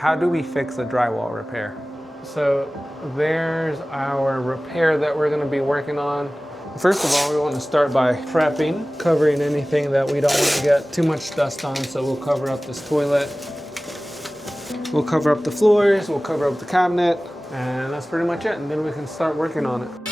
How do we fix a drywall repair? So there's our repair that we're going to be working on. First of all, we want to start by prepping, covering anything that we don't want to get too much dust on. So we'll cover up this toilet. We'll cover up the floors, we'll cover up the cabinet, and that's pretty much it. And then we can start working on it.